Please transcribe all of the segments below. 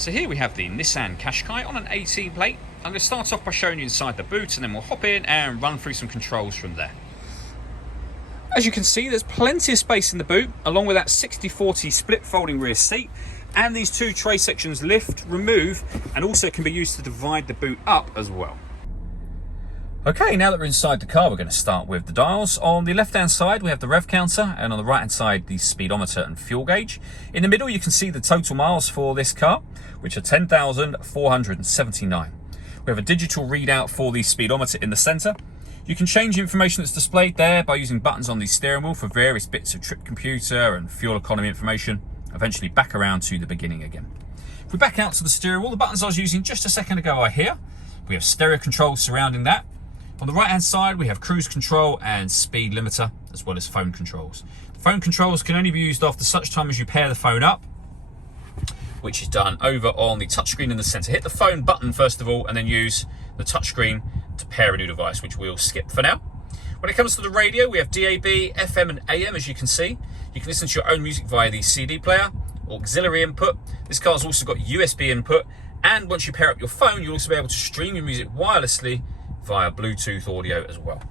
So here we have the Nissan Qashqai on an 18 plate. I'm going to start off by showing you inside the boot and then we'll hop in and run through some controls from there. As you can see, there's plenty of space in the boot, along with that 60-40 split folding rear seat, and these two tray sections lift, remove, and also can be used to divide the boot up as well. Okay, now that we're inside the car, we're going to start with the dials. On the left-hand side, we have the rev counter, and on the right-hand side, the speedometer and fuel gauge. In the middle, you can see the total miles for this car, which are 10,479. We have a digital readout for the speedometer in the center. You can change the information that's displayed there by using buttons on the steering wheel for various bits of trip computer and fuel economy information, eventually back around to the beginning again. If we back out to the steering wheel, the buttons I was using just a second ago are here. We have stereo controls surrounding that. On the right hand side, we have cruise control and speed limiter, as well as phone controls. The phone controls can only be used after such time as you pair the phone up, which is done over on the touchscreen in the center. Hit the phone button first of all, and then use the touchscreen to pair a new device, which we'll skip for now. When it comes to the radio, we have DAB, FM and AM, as you can see. You can listen to your own music via the CD player, auxiliary input. This car's also got USB input, and once you pair up your phone, you'll also be able to stream your music wirelessly via Bluetooth audio as well.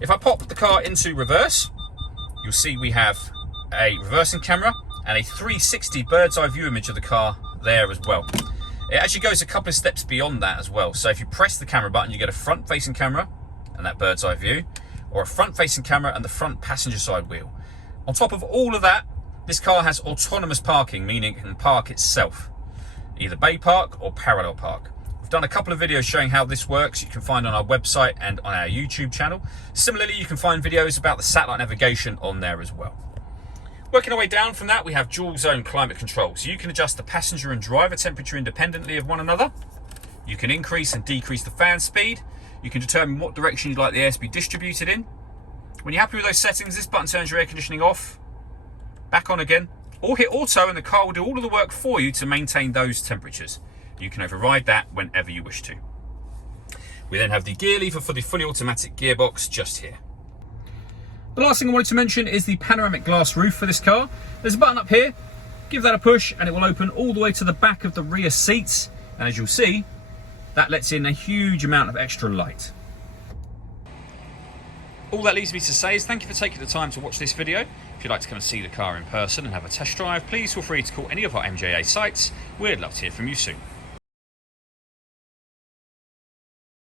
If I pop the car into reverse, you'll see we have a reversing camera and a 360 bird's eye view image of the car there as well. It actually goes a couple of steps beyond that as well. So if you press the camera button, you get a front facing camera and that bird's eye view, or a front facing camera and the front passenger side wheel. On top of all of that, this car has autonomous parking, meaning it can park itself, either bay park or parallel park. We've done a couple of videos showing how this works. You can find on our website and on our YouTube channel. Similarly, you can find videos about the satellite navigation on there as well. Working our way down from that, we have dual zone climate control. So you can adjust the passenger and driver temperature independently of one another. You can increase and decrease the fan speed. You can determine what direction you'd like the air to be distributed in. When you're happy with those settings, this button turns your air conditioning off, back on again, or hit auto and the car will do all of the work for you to maintain those temperatures. You can override that whenever you wish to. We then have the gear lever for the fully automatic gearbox just here. The last thing I wanted to mention is the panoramic glass roof for this car. There's a button up here, give that a push and it will open all the way to the back of the rear seats. And as you'll see, that lets in a huge amount of extra light. All that leaves me to say is thank you for taking the time to watch this video. If you'd like to come and see the car in person and have a test drive, please feel free to call any of our MJA sites. We'd love to hear from you soon.